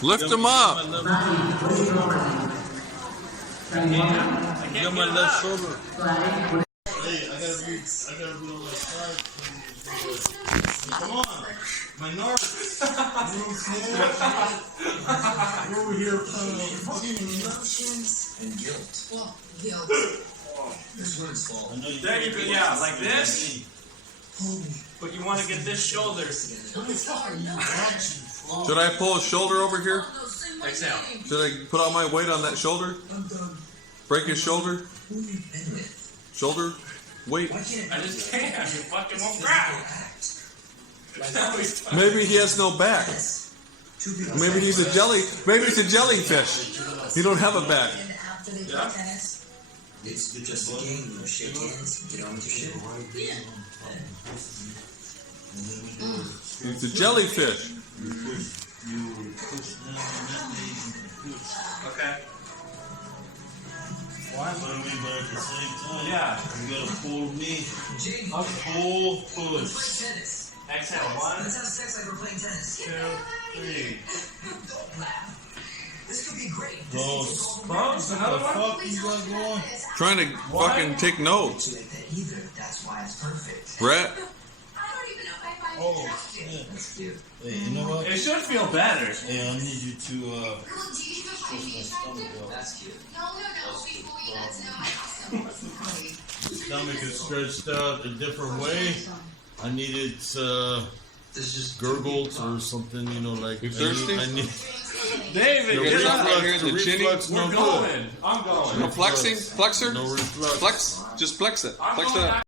Lift him up. I got my left shoulder. Hey, I gotta be on my side. Come on, my nerves. We're over here Emotions and guilt. Well, guilt. This word's fault. There you go, yeah, like this. But you want to get this shoulder. Should I pull his shoulder over here? Exhale. Should I put all my weight on that shoulder? Break his shoulder? Shoulder? Weight? I just can't. You fucking won't grab. Maybe he has no back. Maybe he's a jelly. Maybe it's a jellyfish. He don't have a back. Yeah. It's just a game, you know, shake hands, get on with your shit. It's a jellyfish. Okay. But at the same time, Yeah. you gotta pull me. Pull, push. Exhale. 1, Let's have sex like we're playing tennis. 2, 3. Don't laugh. This could be great. Close. Close. Another one. Fuck you got going? Trying to fucking take notes. Either. That's why it's perfect. Brett? Oh, shit. That's cute. Hey, you know what? It should feel better. Hey, I need you to push my stomach out. That's cute. Stomach is stretched out a different way. I need it This is just gurgled or something, you know, like You thirsty? I need David, You get got up. something right here in the chinny? reflux, We're no good. going. I'm going. No flexing? Flexor? No reflux. Flex? Just flex it. I'm Flex it going up.